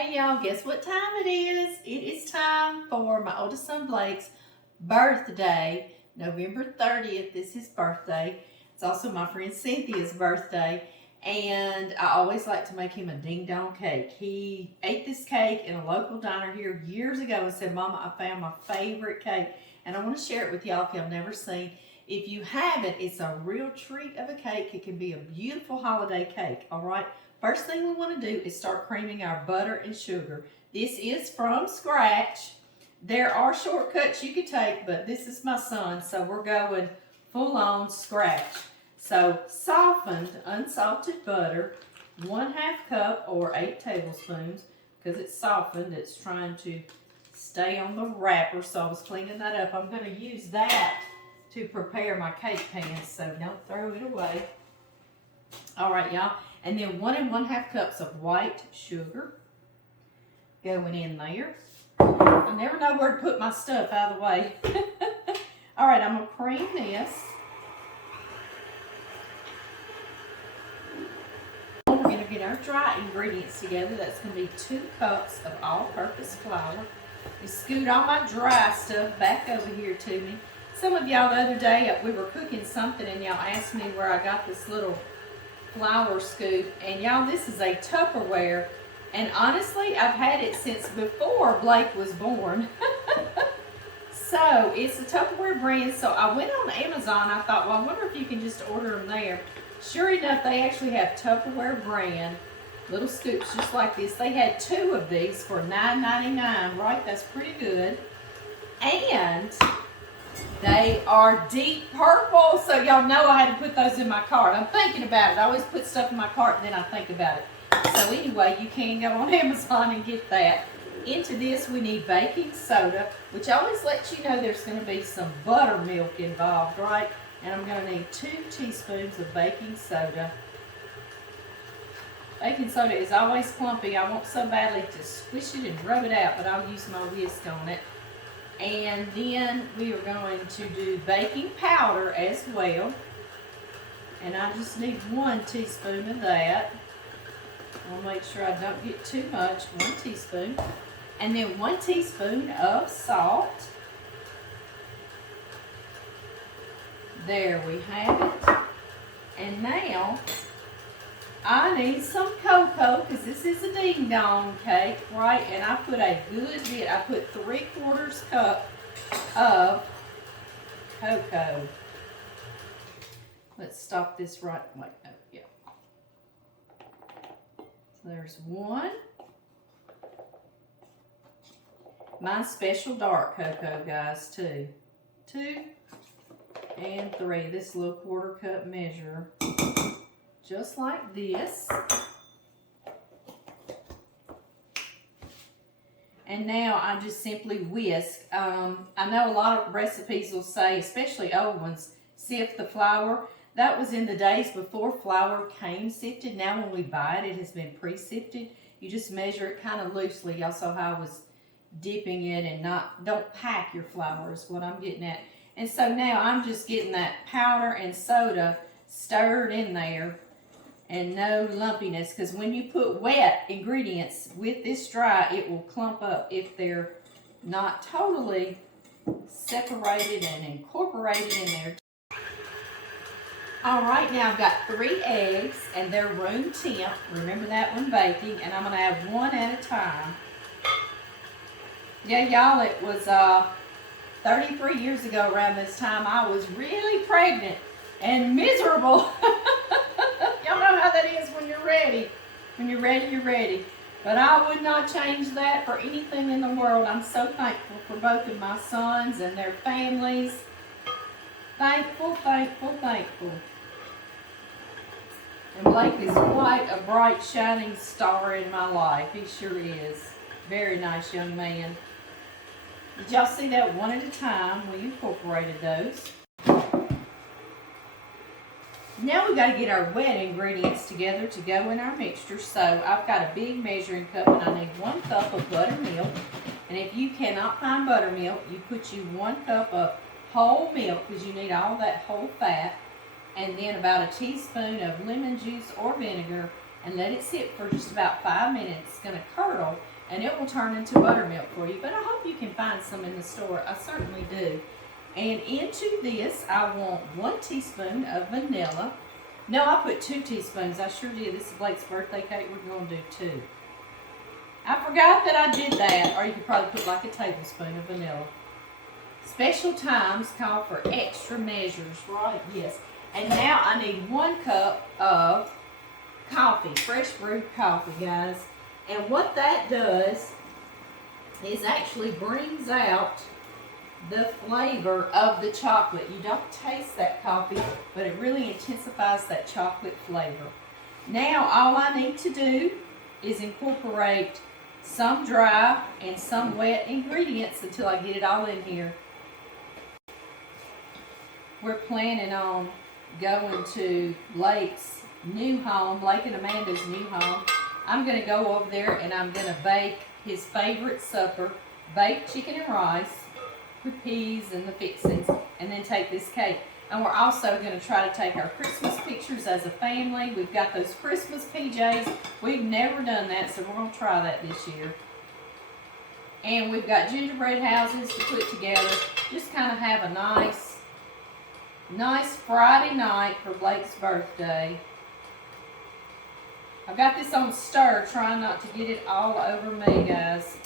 Hey y'all, guess what time it is? It is time for my oldest son Blake's birthday. November 30th is his birthday. It's also my friend Cynthia's birthday. And I always like to make him a ding dong cake. He ate this cake in a local diner here years ago and said, Mama, I found my favorite cake. And I want to share it with y'all if y'all never seen. If you haven't, it's a real treat of a cake. It can be a beautiful holiday cake, all right? First thing we want to do is start creaming our butter and sugar. This is from scratch. There are shortcuts you could take, but this is my son, so we're going full on scratch. So softened, unsalted butter, 1/2 cup or 8 tablespoons, because it's softened, it's trying to stay on the wrapper, so I was cleaning that up. I'm going to use that to prepare my cake pan, so don't throw it away. All right, y'all. And then 1 1/2 cups of white sugar going in there. I never know where to put my stuff out of the way. All right, I'm going to cream this. We're going to get our dry ingredients together. That's going to be 2 cups of all-purpose flour. You scoot all my dry stuff back over here to me. Some of y'all the other day, we were cooking something and y'all asked me where I got this little flour scoop, and y'all, this is a Tupperware, and honestly I've had it since before Blake was born. So it's a Tupperware brand, so I went on Amazon. I thought, well, I wonder if you can just order them there. Sure enough, they actually have Tupperware brand little scoops just like this. They had 2 of these for $9.99, right? That's pretty good. And they are deep purple, so y'all know I had to put those in my cart. I'm thinking about it. I always put stuff in my cart and then I think about it. So anyway, you can go on Amazon and get that. Into this, we need baking soda, which always lets you know there's going to be some buttermilk involved, right? And I'm going to need 2 teaspoons of baking soda. Baking soda is always clumpy. I want so badly to squish it and rub it out, but I'll use my whisk on it. And then we are going to do baking powder as well. And I just need 1 teaspoon of that. I'll make sure I don't get too much, 1 teaspoon. And then 1 teaspoon of salt. There we have it. And now I need some cocoa, because this is a ding dong cake, right? And I put a good bit. I put 3/4 cup of cocoa. Let's stop this right. Wait, oh, yeah. So there's 1. Mine's special dark cocoa, guys, too. 2 and 3. This little 1/4 cup measure. Just like this. And now I just simply whisk. I know a lot of recipes will say, especially old ones, sift the flour. That was in the days before flour came sifted. Now when we buy it, it has been pre-sifted. You just measure it kind of loosely. Y'all saw how I was dipping it, and don't pack your flour is what I'm getting at. And so now I'm just getting that powder and soda stirred in there. And no lumpiness, because when you put wet ingredients with this dry, it will clump up if they're not totally separated and incorporated in there. All right, now I've got 3 eggs, and they're room temp. Remember that one baking, and I'm going to add 1 at a time. Yeah, y'all, it was 33 years ago around this time. I was really pregnant and miserable. Y'all know how that is when you're ready. When you're ready, you're ready. But I would not change that for anything in the world. I'm so thankful for both of my sons and their families. Thankful, thankful, thankful. And Blake is quite a bright, shining star in my life. He sure is. Very nice young man. Did y'all see that 1 at a time? We incorporated those. Now we got to get our wet ingredients together to go in our mixture. So I've got a big measuring cup, and I need 1 cup of buttermilk. And if you cannot find buttermilk, you put you 1 cup of whole milk, because you need all that whole fat. And then about a teaspoon of lemon juice or vinegar, and let it sit for just about 5 minutes. It's going to curdle. and it will turn into buttermilk for you. But I hope you can find some in the store. I certainly do. And into this, I want 1 teaspoon of vanilla. No, I put 2 teaspoons. I sure did. This is Blake's birthday cake. We're going to do 2. I forgot that I did that. Or you could probably put like a tablespoon of vanilla. Special times call for extra measures, right? Yes. And now I need 1 cup of coffee, fresh brewed coffee, guys. And what that does is actually brings out the flavor of the chocolate. You don't taste that coffee, but it really intensifies that chocolate flavor. Now all I need to do is incorporate some dry and some wet ingredients until I get it all in here. We're planning on going to Blake's new home, Blake and Amanda's new home. I'm going to go over there and I'm going to bake his favorite supper, baked chicken and rice with peas and the fixings, and then take this cake. And we're also going to try to take our Christmas pictures as a family. We've got those Christmas PJs. We've never done that, so we're going to try that this year. And we've got gingerbread houses to put together. Just kind of have a nice Friday night for Blake's birthday. I've got this on stir, trying not to get it all over me, guys.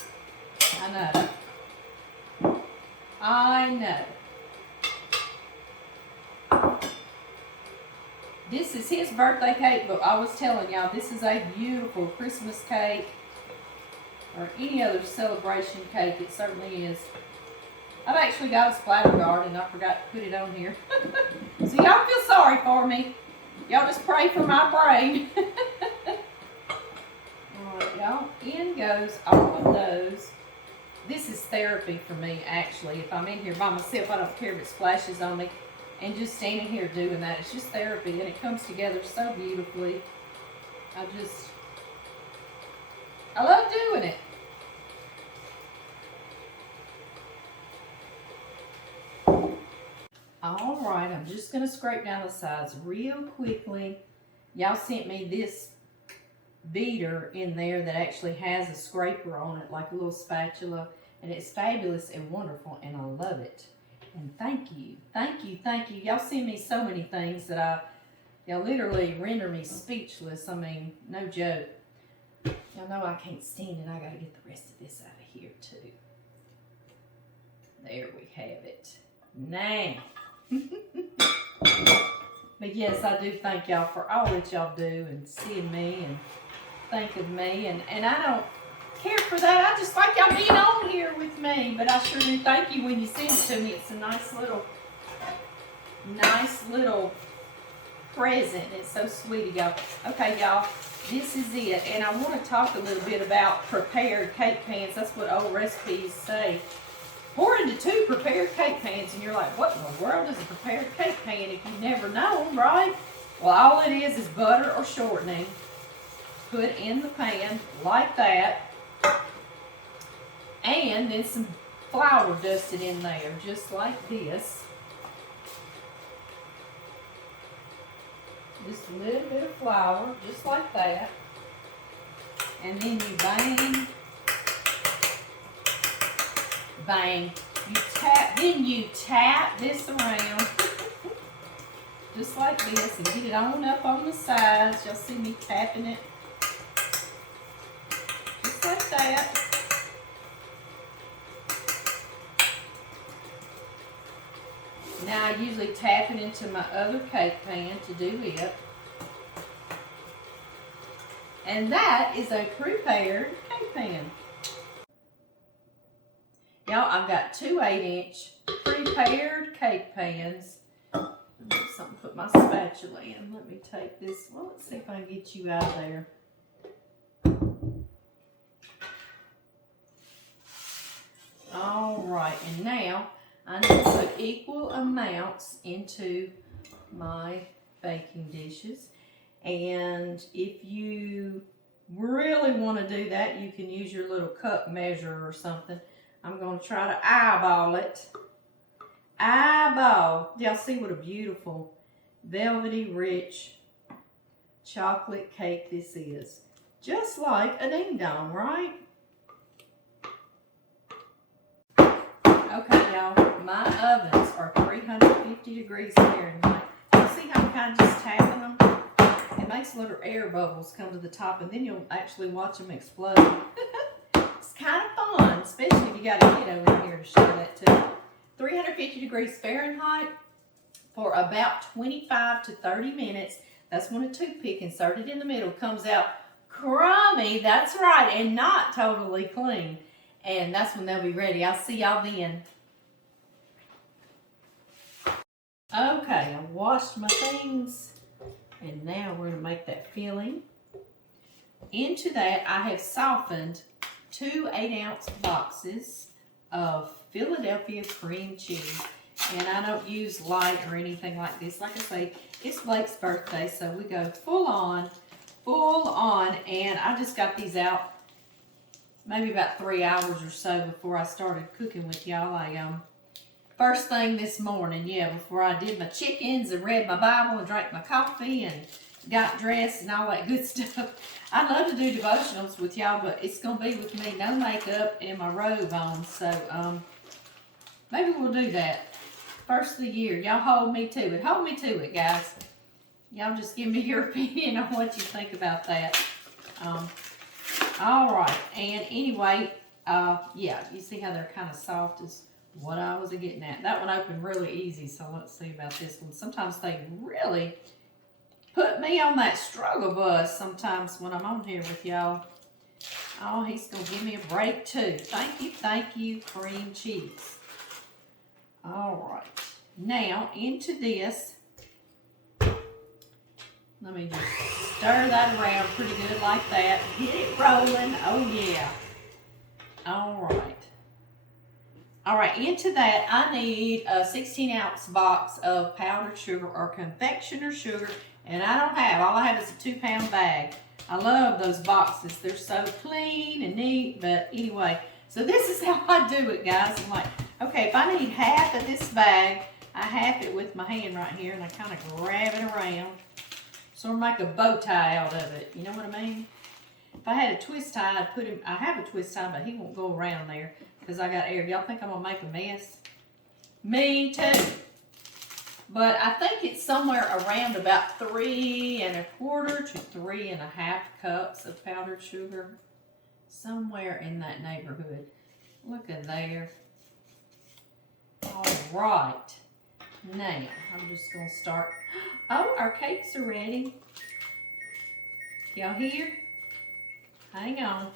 I know. This is his birthday cake, but I was telling y'all, this is a beautiful Christmas cake, or any other celebration cake. It certainly is. I've actually got a splatter guard, and I forgot to put it on here. So y'all feel sorry for me. Y'all just pray for my brain. Alright, y'all. In goes all of those. This is therapy for me, actually. If I'm in here by myself, I don't care if it splashes on me. And just standing here doing that, it's just therapy, and it comes together so beautifully. I love doing it. All right, I'm just going to scrape down the sides real quickly. Y'all sent me this beater in there that actually has a scraper on it, like a little spatula, and it's fabulous and wonderful, and I love it. And thank you, thank you, thank you. Y'all send me so many things that y'all literally render me speechless. I mean, no joke. Y'all know I can't stand it. I got to get the rest of this out of here too. There we have it. Now. But yes, I do thank y'all for all that y'all do and seeing me and think of me, and I don't care for that. I just like y'all being on here with me, but I sure do thank you when you send it to me. It's a nice little present. It's so sweet of y'all. Okay, y'all, this is it, and I want to talk a little bit about prepared cake pans. That's what old recipes say. Pour into 2 prepared cake pans, and you're like, what in the world is a prepared cake pan if you've never known, right? Well, all it is butter or shortening. Put in the pan like that, and then some flour dusted in there, just like this. Just a little bit of flour, just like that. And then you bang. Bang. You tap this around just like this and get it on up on the sides. Y'all see me tapping it just like that. Now I usually tap it into my other cake pan to do it. And that is a prepared cake pan. Y'all, I've got 2 8-inch prepared cake pans. Something to put my spatula in. Let me take this. Well, let's see if I can get you out there. All right, and now I need to put equal amounts into my baking dishes. And if you really want to do that, you can use your little cup measure or something. I'm going to try to eyeball it. Eyeball. Y'all see what a beautiful, velvety, rich chocolate cake this is. Just like a ding dong, right? Okay, y'all, my ovens are 350 degrees Fahrenheit. You see how I'm kind of just tapping them? It makes little air bubbles come to the top, and then you'll actually watch them explode. It's kind of fun, especially if you got a kid over here to show that to. 350 degrees Fahrenheit for about 25 to 30 minutes. That's when a toothpick inserted in the middle comes out crummy, that's right, and not totally clean. And that's when they'll be ready. I'll see y'all then. Okay, I washed my things, and now we're going to make that filling. Into that, I have softened 2 8-ounce boxes of Philadelphia cream cheese. And I don't use light or anything like this. Like I say, it's Blake's birthday, so we go full on. And I just got these out maybe about 3 hours or so before I started cooking with y'all. First thing this morning, before I did my chickens and read my Bible and drank my coffee and got dressed and all that good stuff. I love to do devotionals with y'all, but it's going to be with me, no makeup and my robe on. So maybe we'll do that. First of the year. Y'all hold me to it. Hold me to it, guys. Y'all just give me your opinion on what you think about that. All right. And anyway, you see how they're kind of soft is what I was getting at. That one opened really easy, so let's see about this one. Sometimes they really put me on that struggle bus sometimes when I'm on here with y'all. Oh, he's going to give me a break too. Thank you, cream cheese. All right. Now, into this, let me just stir that around pretty good like that. Get it rolling. Oh, yeah. All right. All right, into that, I need a 16-ounce box of powdered sugar or confectioner sugar, and I don't have. All I have is a 2-pound bag. I love those boxes. They're so clean and neat, but anyway, so this is how I do it, guys. I'm like, okay, if I need half of this bag, I half it with my hand right here, and I kind of grab it around. Sort of make a bow tie out of it. You know what I mean? If I had a twist tie, I'd put him, I have a twist tie, but he won't go around there because I got air. Y'all think I'm going to make a mess? Me too. But I think it's somewhere around about 3 1/4 to 3 1/2 cups of powdered sugar. Somewhere in that neighborhood. Look at there. All right. Now, I'm just going to start. Oh, our cakes are ready. Y'all hear? Hang on.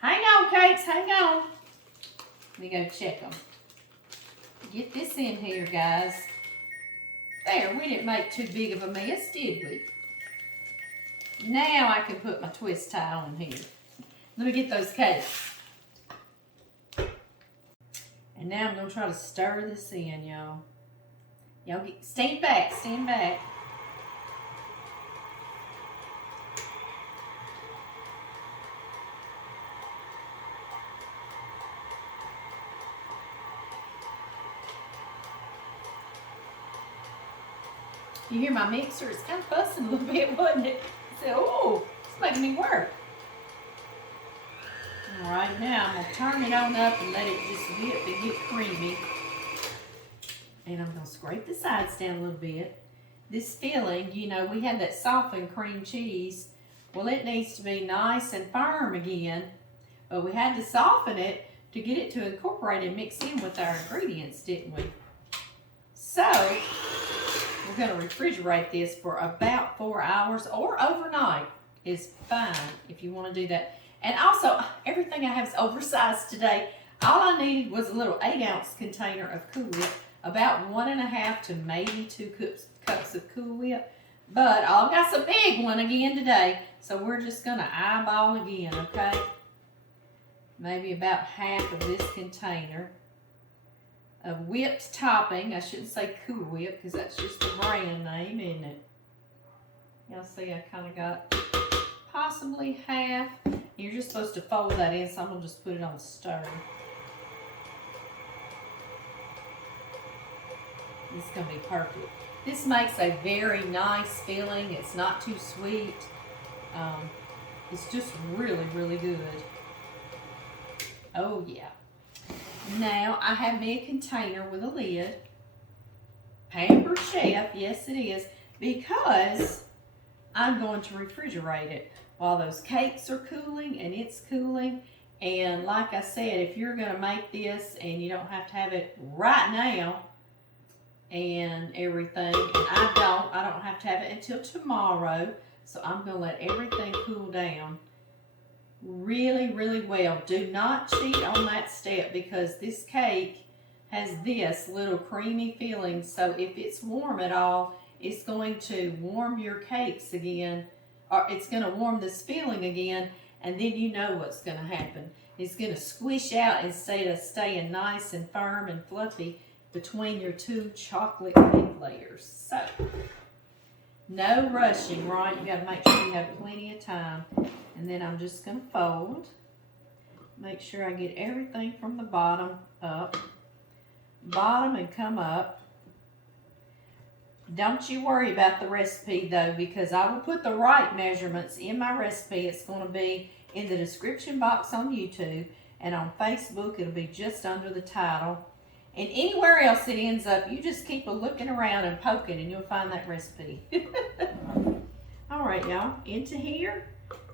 Hang on, cakes. Hang on. Let me go check them. Get this in here, guys. There, we didn't make too big of a mess, did we? Now I can put my twist tie on here. Let me get those cakes. And now I'm going to try to stir this in, y'all. Y'all stand back, stand back. You hear my mixer? It's kind of fussing a little bit, wasn't it? I said, oh, it's making me work. All right, now I'm going to turn it on up and let it just whip and get creamy. And I'm going to scrape the sides down a little bit. This filling, you know, we had that softened cream cheese. Well, it needs to be nice and firm again. But we had to soften it to get it to incorporate and mix in with our ingredients, didn't we? So, we're going to refrigerate this for about 4 hours or overnight is fine if you want to do that. And also, everything I have is oversized today. All I needed was a little 8-ounce container of Cool Whip, about 1 1/2 to maybe 2 cups of Cool Whip. But I've got some big one again today, so we're just going to eyeball again, okay? Maybe about half of this container of whipped topping. I shouldn't say Cool Whip because that's just the brand name, isn't it? Y'all see I kind of got possibly half. You're just supposed to fold that in, so I'm going to just put it on the stove. This is going to be perfect. This makes a very nice filling. It's not too sweet. It's just really, really good. Oh, yeah. Now I have me a container with a lid. Pampered Chef, yes it is, because I'm going to refrigerate it while those cakes are cooling and it's cooling. And like I said, if you're going to make this and you don't have to have it right now and everything, and I don't have to have it until tomorrow. So I'm going to let everything cool down really, really well. Do not cheat on that step because this cake has this little creamy feeling. So if it's warm at all, it's going to warm your cakes again, or it's going to warm this filling again, and then you know what's going to happen. It's going to squish out instead of staying nice and firm and fluffy between your two chocolate cake layers. So, no rushing, right? You got to make sure you have plenty of time. And then I'm just going to fold. Make sure I get everything from the bottom up. Bottom and come up. Don't you worry about the recipe though, because I will put the right measurements in my recipe. It's going to be in the description box on YouTube, and on Facebook it'll be just under the title. And anywhere else it ends up, you just keep looking around and poking and you'll find that recipe. All right, y'all, into here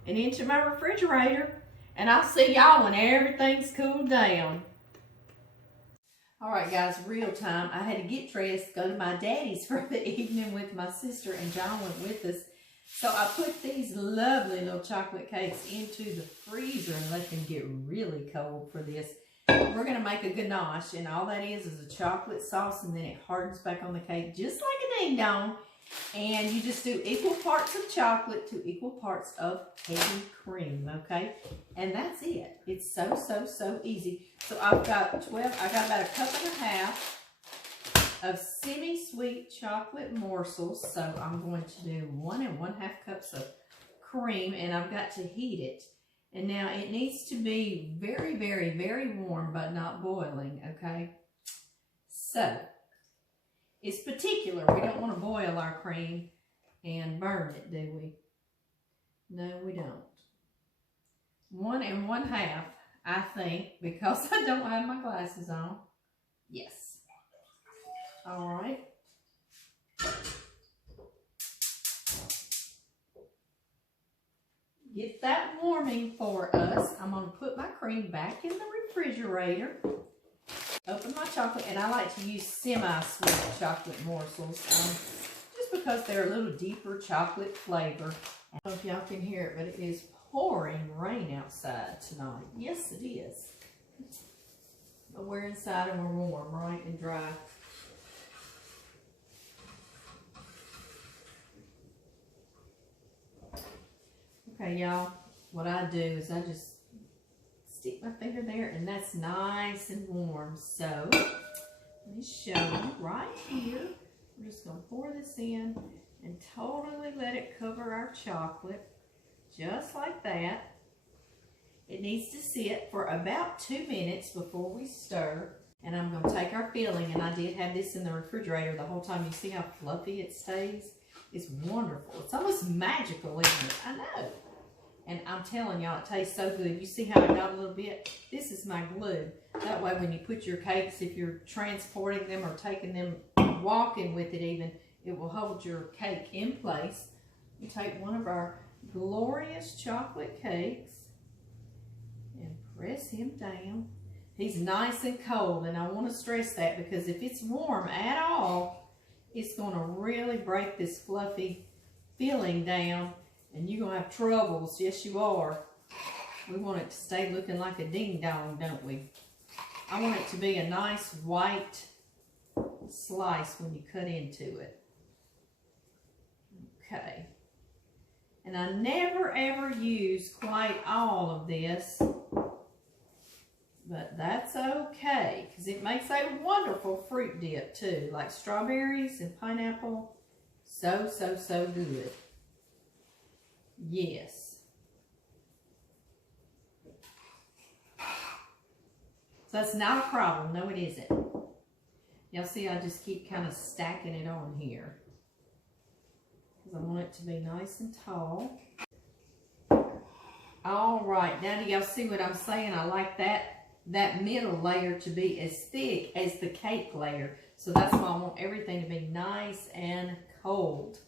and into my refrigerator, and I'll see y'all when everything's cooled down. All right, guys, real time. I had to get dressed, go to my daddy's for the evening with my sister, and John went with us. So I put these lovely little chocolate cakes into the freezer and let them get really cold for this. We're going to make a ganache, and all that is a chocolate sauce, and then it hardens back on the cake just like a ding dong. And you just do equal parts of chocolate to equal parts of heavy cream, okay? And that's it. It's so, so, so easy. So I got about a cup and a half of semi-sweet chocolate morsels. So I'm going to do 1 1/2 cups of cream, and I've got to heat it. And now it needs to be very, very, very warm, but not boiling, okay? So it's particular. We don't want to boil our cream and burn it, do we? No, we don't. 1 1/2, I think, because I don't have my glasses on. Yes. All right. Get that warming for us. I'm going to put my cream back in the refrigerator. Open my chocolate, and I like to use semi-sweet chocolate morsels just because they're a little deeper chocolate flavor. I don't know if y'all can hear it, but it is pouring rain outside tonight. Yes, it is. But we're inside and we're warm, right, and dry. Okay, y'all, what I do is I just stick my finger there, and that's nice and warm. So let me show you right here. We're just going to pour this in and totally let it cover our chocolate, just like that. It needs to sit for about 2 minutes before we stir. And I'm going to take our filling, and I did have this in the refrigerator the whole time. You see how fluffy it stays? It's wonderful. It's almost magical, isn't it? I know. And I'm telling y'all, it tastes so good. You see how I got a little bit? This is my glue. That way when you put your cakes, if you're transporting them or taking them, walking with it even, it will hold your cake in place. We take one of our glorious chocolate cakes and press him down. He's nice and cold, and I want to stress that because if it's warm at all, it's going to really break this fluffy filling down. And you're going to have troubles. Yes, you are. We want it to stay looking like a ding-dong, don't we? I want it to be a nice white slice when you cut into it. Okay. And I never, ever use quite all of this. But that's okay, because it makes a wonderful fruit dip, too. Like strawberries and pineapple. So, so, so good. Yes. So that's not a problem. No, it isn't. Y'all see, I just keep kind of stacking it on here because I want it to be nice and tall. All right. Now do y'all see what I'm saying? I like that that middle layer to be as thick as the cake layer. So that's why I want everything to be nice and cold.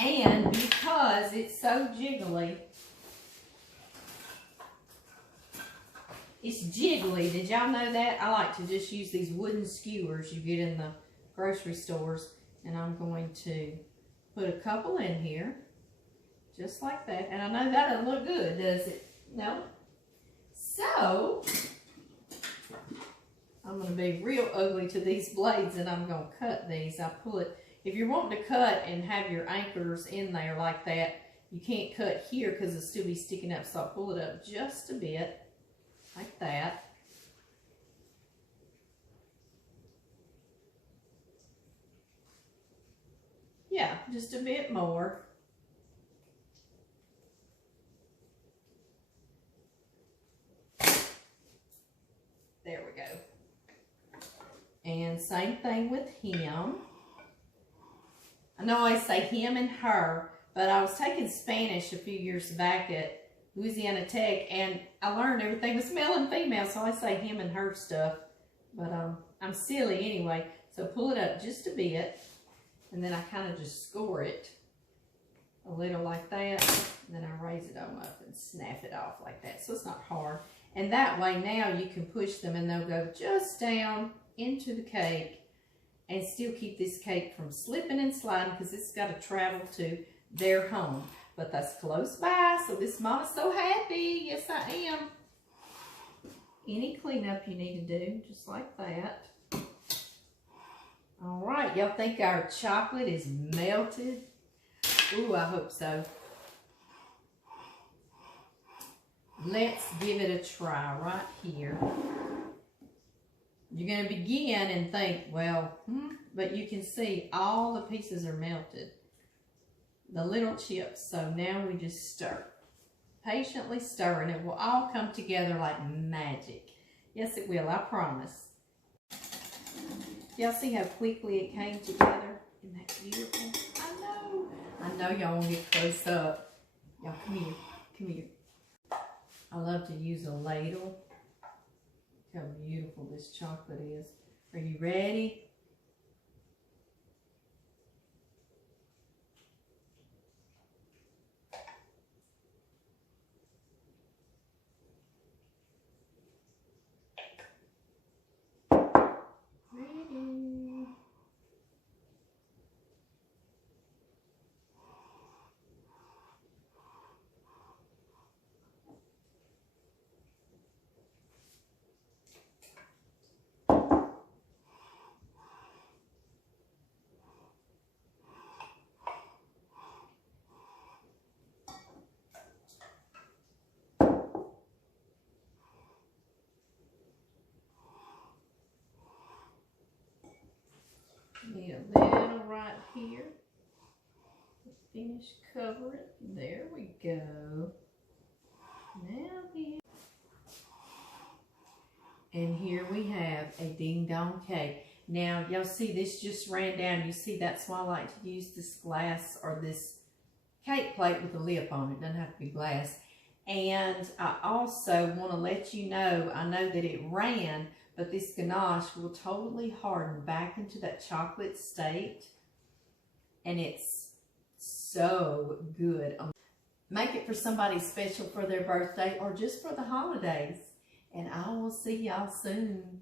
And because it's so jiggly, it's jiggly. Did y'all know that? I like to just use these wooden skewers you get in the grocery stores. And I'm going to put a couple in here, just like that. And I know that doesn't look good, does it? No. So, I'm going to be real ugly to these blades, and I'm going to cut these. I pull it. If you're wanting to cut and have your anchors in there like that, you can't cut here because it'll still be sticking up. So I pull it up just a bit, like that. Yeah, just a bit more. There we go. And same thing with him. I know I say him and her, but I was taking Spanish a few years back at Louisiana Tech, and I learned everything was male and female, so I say him and her stuff. But I'm silly anyway, so pull it up just a bit, and then I kind of just score it a little like that, and then I raise it on up and snap it off like that, so it's not hard. And that way now you can push them and they'll go just down into the cake and still keep this cake from slipping and sliding because it's got to travel to their home. But that's close by, so this mama's so happy. Yes, I am. Any cleanup you need to do, just like that. All right, y'all think our chocolate is melted? Ooh, I hope so. Let's give it a try right here. You're going to begin and think, well, but you can see all the pieces are melted. The little chips. So now we just stir. Patiently stir, and it will all come together like magic. Yes, it will, I promise. Y'all see how quickly it came together? Isn't that beautiful? I know y'all want to get close up. Y'all, come here. Come here. I love to use a ladle. Look how beautiful this chocolate is. Are you ready? Ready. Need a little right here. Finish cover it. There we go. Now here. And here we have a ding dong cake. Now y'all see this just ran down. You see that's why I like to use this glass or this cake plate with a lip on it. Doesn't have to be glass. And I also want to let you know, I know that it ran, but this ganache will totally harden back into that chocolate state. And it's so good. Make it for somebody special for their birthday or just for the holidays. And I will see y'all soon.